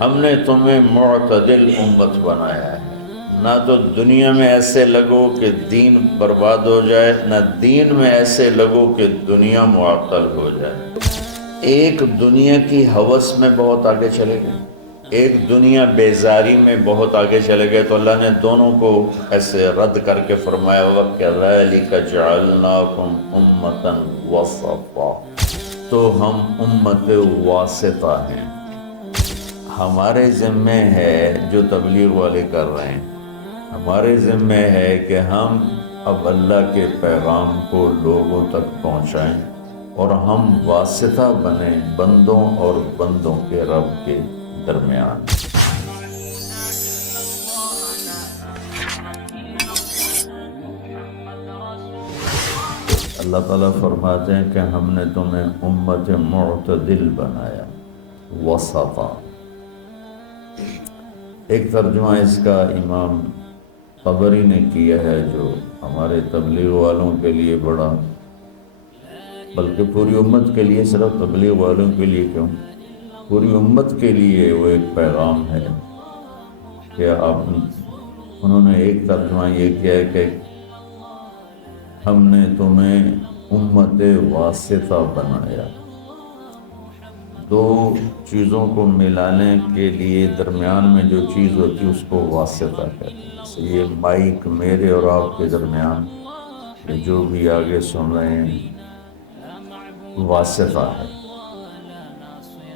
ہم نے تمہیں معتدل امت بنایا ہے، نہ تو دنیا میں ایسے لگو کہ دین برباد ہو جائے، نہ دین میں ایسے لگو کہ دنیا معطل ہو جائے۔ ایک دنیا کی ہوس میں بہت آگے چلے گئے، ایک دنیا بیزاری میں بہت آگے چلے گئے، تو اللہ نے دونوں کو ایسے رد کر کے فرمایا وَكَذَلِكَ جَعَلْنَاكُمْ أُمَّةً وَسَطًا، تو ہم امت واسطہ ہیں۔ ہمارے ذمہ ہے جو تبلیغ والے کر رہے ہیں، ہمارے ذمہ ہے کہ ہم اب اللہ کے پیغام کو لوگوں تک پہنچائیں اور ہم واسطہ بنیں بندوں اور بندوں کے رب کے درمیان۔ اللہ تعالیٰ فرماتے ہیں کہ ہم نے تمہیں امت معتدل بنایا، وسطا۔ ایک ترجمہ اس کا امام طبری نے کیا ہے، جو ہمارے تبلیغ والوں کے لیے بڑا، بلکہ پوری امت کے لیے، صرف تبلیغ والوں کے لیے کیوں، پوری امت کے لیے وہ ایک پیغام ہے کہ انہوں نے ایک ترجمہ یہ کیا ہے کہ ہم نے تمہیں امت واسطہ بنایا۔ دو چیزوں کو ملانے کے لیے درمیان میں جو چیز ہوتی ہے اس کو واسطہ کہتے ہیں۔ جیسے یہ مائک میرے اور آپ کے درمیان، جو بھی آگے سن رہے ہیں، واسطہ ہے۔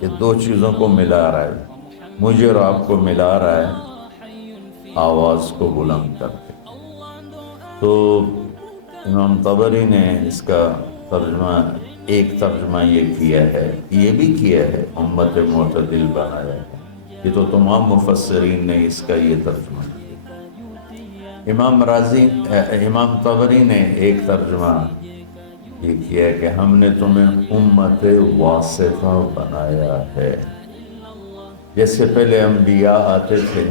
یہ دو چیزوں کو ملا رہا ہے، مجھے اور آپ کو ملا رہا ہے آواز کو بلند کر کے۔ تو امام طبری نے اس کا ترجمہ، ایک ترجمہ یہ کیا ہے، یہ بھی کیا ہے امت معتدل بنایا ہے۔ یہ تو تمام مفسرین نے اس کا یہ ترجمہ کیا۔ امام طبری نے ایک ترجمہ یہ کیا ہے کہ ہم نے تمہیں امت واسطہ بنایا ہے۔ جیسے پہلے انبیاء آتے تھے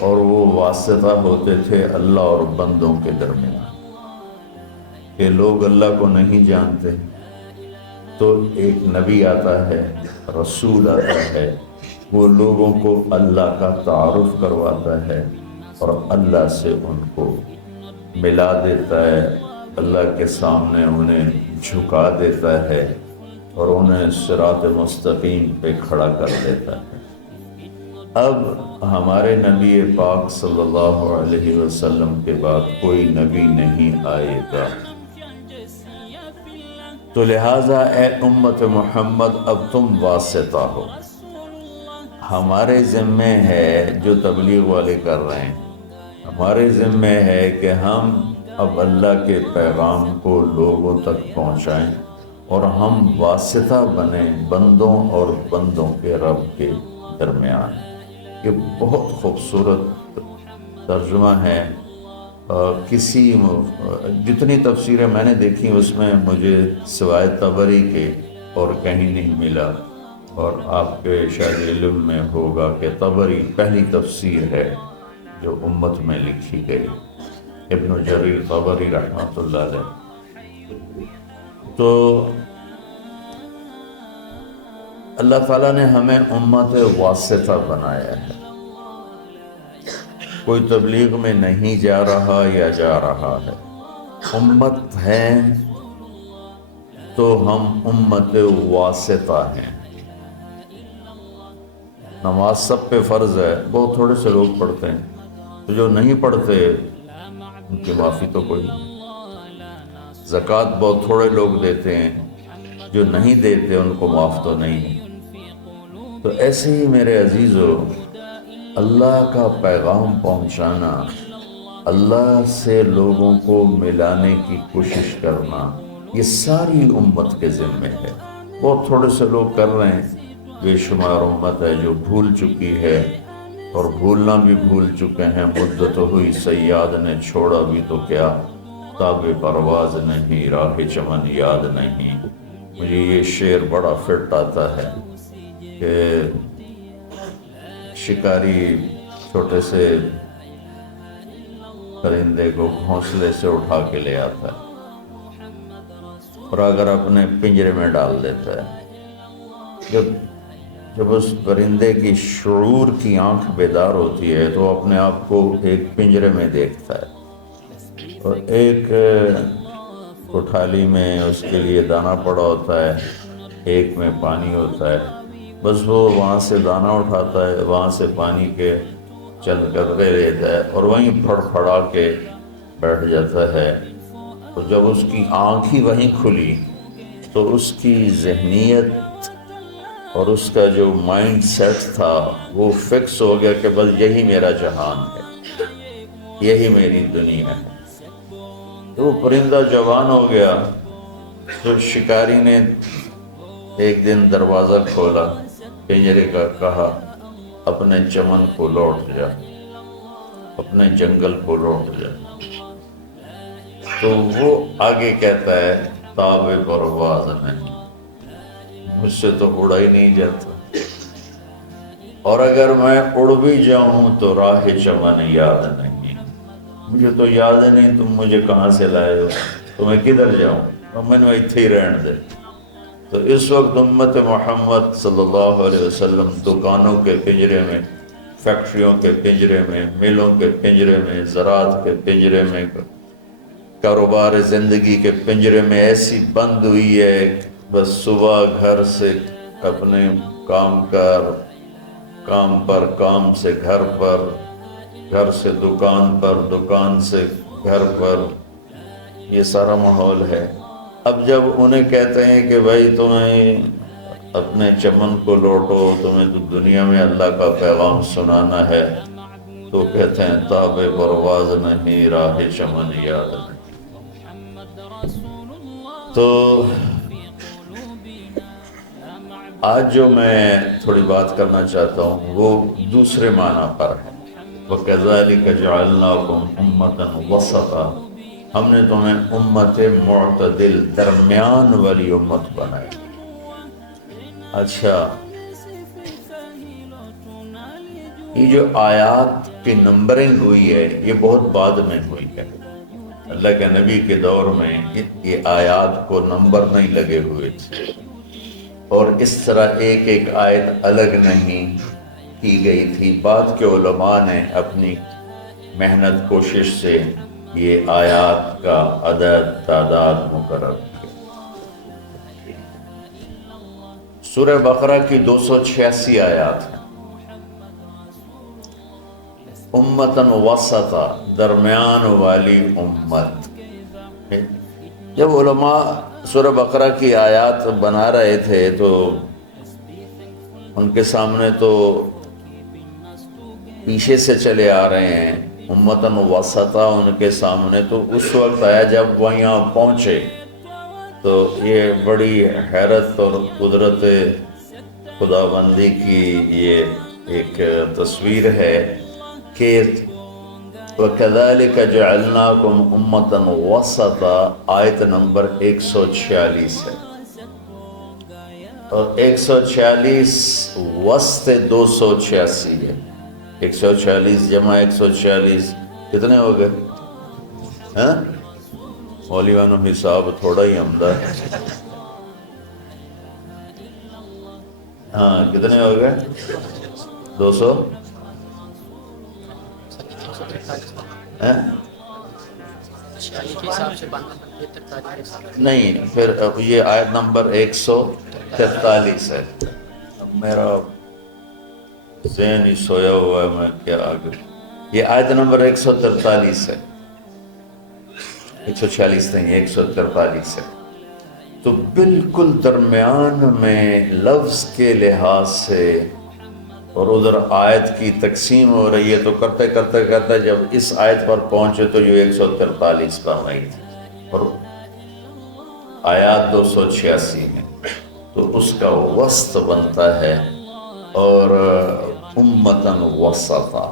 اور وہ واسطہ ہوتے تھے اللہ اور بندوں کے درمیان، کہ لوگ اللہ کو نہیں جانتے تو ایک نبی آتا ہے، رسول آتا ہے، وہ لوگوں کو اللہ کا تعارف کرواتا ہے اور اللہ سے ان کو ملا دیتا ہے، اللہ کے سامنے انہیں جھکا دیتا ہے اور انہیں صراط مستقیم پہ کھڑا کر دیتا ہے۔ اب ہمارے نبی پاک صلی اللہ علیہ وسلم کے بعد کوئی نبی نہیں آئے گا، تو لہٰذا اے امت محمد اب تم واسطہ ہو۔ ہمارے ذمہ ہے جو تبلیغ والے کر رہے ہیں، ہمارے ذمہ ہے کہ ہم اب اللہ کے پیغام کو لوگوں تک پہنچائیں اور ہم واسطہ بنیں بندوں اور بندوں کے رب کے درمیان۔ یہ بہت خوبصورت ترجمہ ہے۔ جتنی تفسیریں میں نے دیکھی اس میں مجھے سوائے طبری کے اور کہیں نہیں ملا، اور آپ کے شاید علم میں ہوگا کہ طبری پہلی تفسیر ہے جو امت میں لکھی گئی، ابن جریر طبری رحمۃ اللہ علیہ۔ تو اللہ تعالیٰ نے ہمیں امت واسطہ بنایا ہے، کوئی تبلیغ میں نہیں جا رہا یا جا رہا ہے، امت ہے تو ہم امت واسطہ ہیں۔ نماز سب پہ فرض ہے، بہت تھوڑے سے لوگ پڑھتے ہیں، تو جو نہیں پڑھتے ان کی معافی تو کوئی نہیں۔ زکوٰۃ بہت تھوڑے لوگ دیتے ہیں، جو نہیں دیتے ان کو معاف تو نہیں۔ تو ایسے ہی میرے عزیزو، اللہ کا پیغام پہنچانا، اللہ سے لوگوں کو ملانے کی کوشش کرنا، یہ ساری امت کے ذمہ ہے۔ بہت تھوڑے سے لوگ کر رہے ہیں، بے شمار امت ہے جو بھول چکی ہے، اور بھولنا بھی بھول چکے ہیں۔ مدت ہوئی صیاد نے چھوڑا بھی تو کیا، تاب پرواز نہیں راہ چمن یاد نہیں۔ مجھے یہ شعر بڑا فٹ آتا ہے کہ شکاری چھوٹے سے پرندے کو گھونسلے سے اٹھا کے لے آتا ہے اور اگر اپنے پنجرے میں ڈال دیتا ہے، جب جب اس پرندے کی شعور کی آنکھ بیدار ہوتی ہے تو اپنے آپ کو ایک پنجرے میں دیکھتا ہے، اور ایک کوٹھالی میں اس کے لیے دانہ پڑا ہوتا ہے، ایک میں پانی ہوتا ہے، بس وہ وہاں سے دانہ اٹھاتا ہے، وہاں سے پانی کے چند قطرے لیتا ہے اور وہیں پھڑ پھڑا کے بیٹھ جاتا ہے۔ تو جب اس کی آنکھ ہی وہیں کھلی تو اس کی ذہنیت اور اس کا جو مائنڈ سیٹ تھا وہ فکس ہو گیا کہ بس یہی میرا جہان ہے، یہی میری دنیا ہے۔ تو وہ پرندہ جوان ہو گیا تو شکاری نے ایک دن دروازہ کھولا، پنجرے کا، کہا اپنے چمن کو لوٹ جا، اپنے جنگل کو لوٹ جا۔ تو وہ آگے کہتا ہے تاب پرواز نہیں، مجھ سے تو اڑا ہی نہیں جاتا، اور اگر میں اڑ بھی جاؤں تو راہ چمن یاد نہیں، مجھے تو یاد نہیں تم مجھے کہاں سے لائے ہو، تو میں کدھر جاؤں، میں نے اتھے ہی رہن دے۔ تو اس وقت امت محمد صلی اللہ علیہ وسلم دکانوں کے پنجرے میں، فیکٹریوں کے پنجرے میں، ملوں کے پنجرے میں، زراعت کے پنجرے میں، کاروبار زندگی کے پنجرے میں ایسی بند ہوئی ہے، بس صبح گھر سے اپنے کام پر، کام سے گھر پر، گھر سے دکان پر، دکان سے گھر پر، یہ سارا ماحول ہے۔ اب جب انہیں کہتے ہیں کہ بھائی تمہیں اپنے چمن کو لوٹو، تمہیں تو دنیا میں اللہ کا پیغام سنانا ہے، تو کہتے ہیں تاب پرواز نہیں، راہ چمن یاد نہیں۔ تو آج جو میں تھوڑی بات کرنا چاہتا ہوں وہ دوسرے معنی پر ہے، وَكَذَلِكَ جَعَلْنَاكُمْ أُمَّةً وَسَطًا، ہم نے تمہیں امت معتدل، درمیان والی امت بنائی۔ اچھا، یہ جو آیات کی نمبرنگ ہوئی ہے یہ بہت بعد میں ہوئی ہے، اللہ کے نبی کے دور میں یہ آیات کو نمبر نہیں لگے ہوئے تھے، اور اس طرح ایک ایک آیت الگ نہیں کی گئی تھی۔ بعد کے علماء نے اپنی محنت کوشش سے یہ آیات کا عدد تعداد مقرر کیا۔ سورہ بقرہ کی 286 آیات ہیں۔ امتاً وسطا، درمیان والی امت۔ جب علماء سورہ بقرہ کی آیات بنا رہے تھے تو ان کے سامنے تو پیچھے سے چلے آ رہے ہیں، امتاً وسطا ان کے سامنے تو اس وقت آیا جب وہ یہاں پہنچے تو یہ بڑی حیرت اور قدرت خداوندی کی یہ ایک تصویر ہے کہ وَكَذَلِكَ جَعَلْنَاكُمْ أُمَّةً وَسَطًا، آیت نمبر 146 ہے، اور 146 وسط 286 ہے۔ 146 جمع 146 کتنے ہو گئے؟ ہاں مولیوانو حساب تھوڑا ہی عمدہ ہے۔ ہاں کتنے ہو گئے؟ 200 نہیں، پھر اب یہ آیت نمبر 143 ہے۔ اب میرا ذہن ہی سویا ہوا ہے، میں کیا آگے، یہ آیت نمبر 143 ہے، 146 نہیں 143 ہے۔ تو بالکل درمیان میں لفظ کے لحاظ سے، اور ادھر آیت کی تقسیم ہو رہی ہے، تو کرتے کرتے کرتے جب اس آیت پر پہنچے تو یہ 143 بن رہی تھی، اور آیات 286 ہیں، تو اس کا وسط بنتا ہے، اور امتاً وسطا،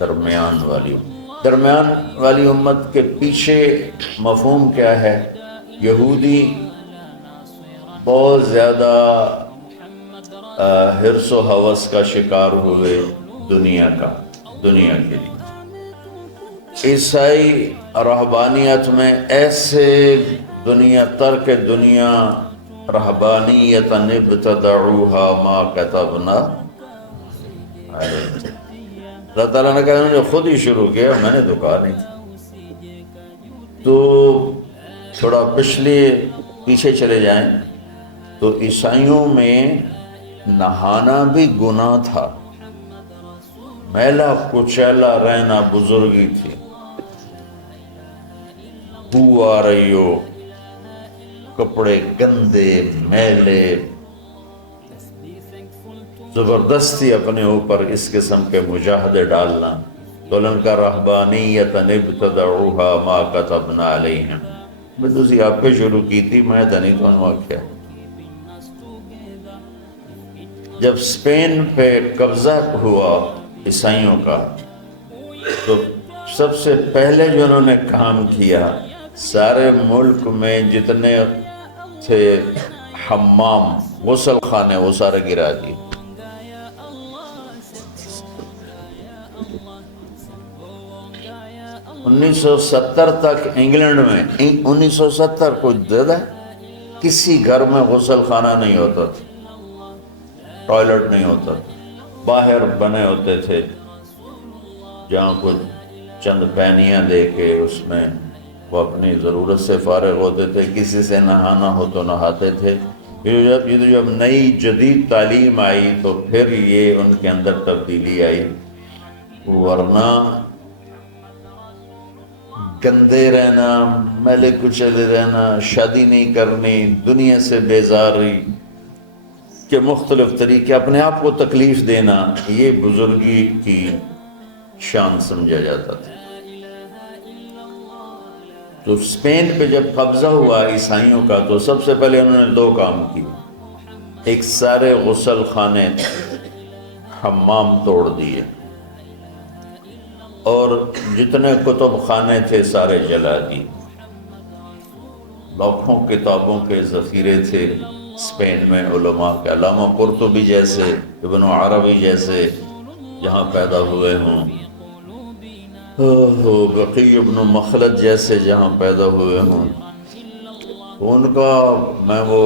درمیان والی امت کے پیچھے مفہوم کیا ہے؟ یہودی بہت زیادہ حرص و ہوس کا شکار ہوئے دنیا کے لیے، عیسائی رہبانیت میں ایسے دنیا ترک دنیا رہبانیۃ ابتدعوها ما کتبنا علیہم۔ اللہ تعالیٰ نے کہا انہوں نے خود ہی شروع کیا، میں نے تو کہا نہیں تھا۔ تو تھوڑا پیچھے چلے جائیں تو عیسائیوں میں نہانا بھی گناہ تھا، میلا کچیلا رہنا بزرگی تھی، بو آ رہی ہو، کپڑے گندے میلے، زبردستی اپنے اوپر اس قسم کے مجاہدے ڈالنا، تو ان کا رہبانیۃ ابتدعوها ما کتبنا علیہم، میں تو اسی آپ پہ شروع کی تھی، میں تو نہیں تو واقعہ۔ جب اسپین پہ قبضہ ہوا عیسائیوں کا تو سب سے پہلے جو انہوں نے کام کیا، سارے ملک میں جتنے تھے حمام غسل خانے وہ سارے گرا دیے۔ 1970 تک انگلینڈ میں 1970 کو زیادہ کسی گھر میں غسل خانہ نہیں ہوتا تھا، ٹوائلٹ نہیں ہوتا تھا، باہر بنے ہوتے تھے جہاں کچھ چند پینیاں دے کے اس میں وہ اپنی ضرورت سے فارغ ہوتے تھے، کسی سے نہانا ہو تو نہاتے تھے۔ جب نئی جدید تعلیم آئی تو پھر یہ ان کے اندر تبدیلی آئی، ورنہ گندے رہنا، میلے کچلے رہنا، شادی نہیں کرنی، دنیا سے بیزاری کے مختلف طریقے، اپنے آپ کو تکلیف دینا، یہ بزرگی کی شان سمجھا جاتا تھا۔ تو اسپین پہ جب قبضہ ہوا عیسائیوں کا تو سب سے پہلے انہوں نے 2 کام کیے، ایک سارے غسل خانے حمام توڑ دیے، اور جتنے کتب خانے تھے سارے جلا دیے۔ لاکھوں کتابوں کے ذخیرے تھے اسپین میں علماء کے، علامہ قرطبی جیسے، ابن عربی جیسے جہاں پیدا ہوئے ہوں، بقی ابن مخلد جیسے جہاں پیدا ہوئے ہوں، ان کا میں وہ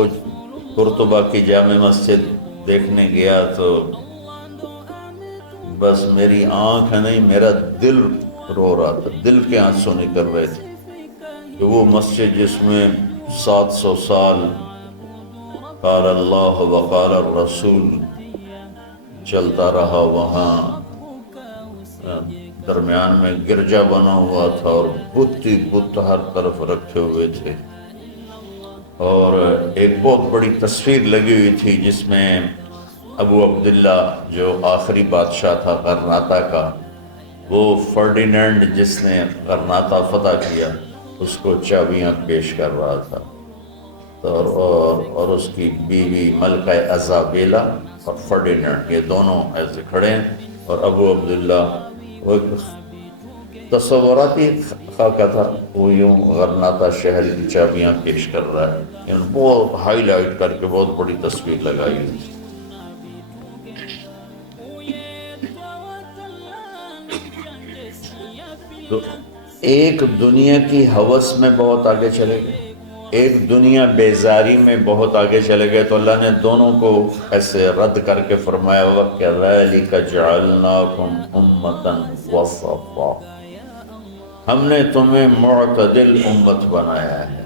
قرطبہ کی جامع مسجد دیکھنے گیا تو بس میری آنکھ نہیں میرا دل رو رہا تھا، دل کے آنسو نکل رہے تھے کہ وہ مسجد جس میں 700 سال قال اللہ وقال الرسول چلتا رہا، وہاں درمیان میں گرجا بنا ہوا تھا اور بت ہی بت ہر طرف رکھے ہوئے تھے، اور ایک بہت بڑی تصویر لگی ہوئی تھی جس میں ابو عبداللہ جو آخری بادشاہ تھا غرناطہ کا، وہ فرڈینینڈ جس نے غرناطہ فتح کیا اس کو چابیاں پیش کر رہا تھا، اور اس کی بیوی ملکہ ازابیلا اور فرڈینینڈ یہ دونوں ایسے کھڑے ہیں، اور ابو عبداللہ وہ تصوراتی خاکہ تھا، وہ یوں غرناطہ شہر کی چابیاں پیش کر رہا ہے، یعنی بہت ہائی لائٹ کر کے بہت بڑی تصویر لگائی ہوئی تھی۔ تو ایک دنیا کی ہوس میں بہت آگے چلے گئے، ایک دنیا بیزاری میں بہت آگے چلے گئے، تو اللہ نے دونوں کو ایسے رد کر کے فرمایا وَكَذَلِكَ جَعَلْنَاكُمْ أُمَّةً وَسَطًا، ہم نے تمہیں معتدل امت بنایا ہے،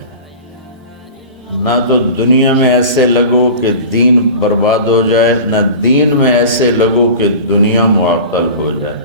نہ تو دنیا میں ایسے لگو کہ دین برباد ہو جائے، نہ دین میں ایسے لگو کہ دنیا معطل ہو جائے۔